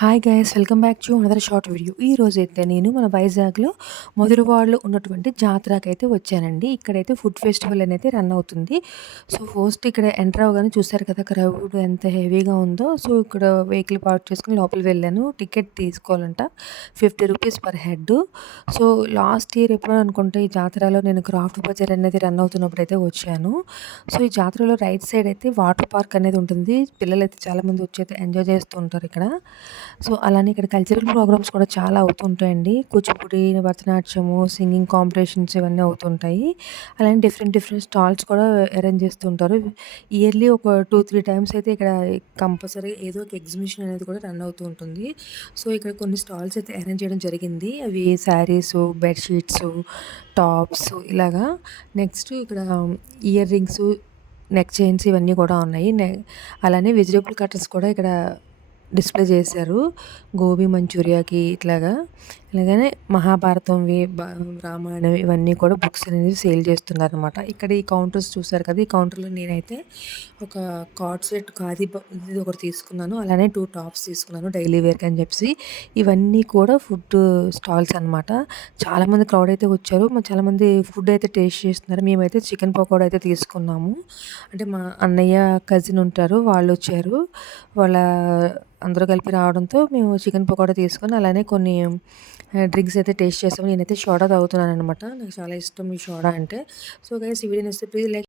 Hi guys, welcome back to another short video. ఈ రోజైతే నేను మన వైజాగ్లో మధురవాడలో ఉన్నటువంటి జాతరకైతే వచ్చానండి. ఇక్కడైతే ఫుడ్ ఫెస్టివల్ అనేది రన్ అవుతుంది. సో ఫస్ట్ ఇక్కడ ఎంటర్ అవ్వగానే చూసారు కదా క్రౌడ్ ఎంత హెవీగా ఉందో. సో ఇక్కడ వెహికల్ పార్క్ చేసుకుని లోపలికి వెళ్ళాను. టికెట్ తీసుకోవాలంట 50 rupees per head. So last year ఎప్పుడో అనుకుంటే ఈ జాతరలో నేను క్రాఫ్ట్ బజార్ అనేది రన్ అవుతున్నప్పుడు అయితే వచ్చాను. సో ఈ జాతరలో రైట్ సైడ్ అయితే వాటర్ పార్క్ అనేది ఉంటుంది. పిల్లలైతే చాలామంది వచ్చి అయితే ఎంజాయ్ చేస్తూ ఉంటారు ఇక్కడ. సో అలానే ఇక్కడ కల్చరల్ ప్రోగ్రామ్స్ కూడా చాలా అవుతుంటాయండి. కూచిపూడి, భరతనాట్యము, సింగింగ్ కాంపిటీషన్స్ ఇవన్నీ అవుతుంటాయి. అలానే డిఫరెంట్ డిఫరెంట్ స్టాల్స్ కూడా అరేంజ్ చేస్తుంటారు. ఇయర్లీ ఒక 2-3 టైమ్స్ అయితే ఇక్కడ కంపల్సరీ ఏదో ఒక ఎగ్జిబిషన్ అనేది కూడా రన్ అవుతూ ఉంటుంది. సో ఇక్కడ కొన్ని స్టాల్స్ అయితే అరేంజ్ చేయడం జరిగింది. అవి శారీసు, బెడ్‌షీట్సు, టాప్స్ ఇలాగా. నెక్స్ట్ ఇక్కడ ఇయర్ రింగ్సు, నెక్ చైన్స్ ఇవన్నీ కూడా ఉన్నాయి. అలానే వెజిటబుల్ కట్టర్స్ కూడా ఇక్కడ డిస్ప్లే చేశారు. గోబీ మంచూరియాకి ఇట్లాగా. అలాగనే మహాభారతంవి, రామాయణం ఇవన్నీ కూడా బుక్స్ అనేది సేల్ చేస్తున్నారనమాట. ఇక్కడ ఈ కౌంటర్స్ చూసారు కదా! ఈ కౌంటర్‌లో నేనైతే ఒక కార్డ్ సెట్ ఖాదీ ఇది ఒకటి తీసుకున్నాను. అలానే 2 టాప్స్ తీసుకున్నాను డైలీ వేర్‌కి అని చెప్పేసి. ఇవన్నీ కూడా ఫుడ్ స్టాల్స్ అనమాట. చాలామంది క్రౌడ్ అయితే వచ్చారు. చాలామంది ఫుడ్ అయితే టేస్ట్ చేస్తున్నారు. మేమైతే చికెన్ పకోడా అయితే తీసుకున్నాము. అంటే మా అన్నయ్య కజిన్ ఉంటారు. వాళ్ళొచ్చారు. వాళ్ళ అందరూ కలిపి రావడంతో మేము చికెన్ పకోడా తీసుకొని అలానే కొన్ని డ్రింక్స్ అయితే టేస్ట్ చేసాము. నేనైతే సోడా తాగుతున్నాననమాట. నాకు చాలా ఇష్టం ఈ సోడా అంటే. సో గైస్, ఈ వీడియో నచ్చితే ప్లీజ్ లైక్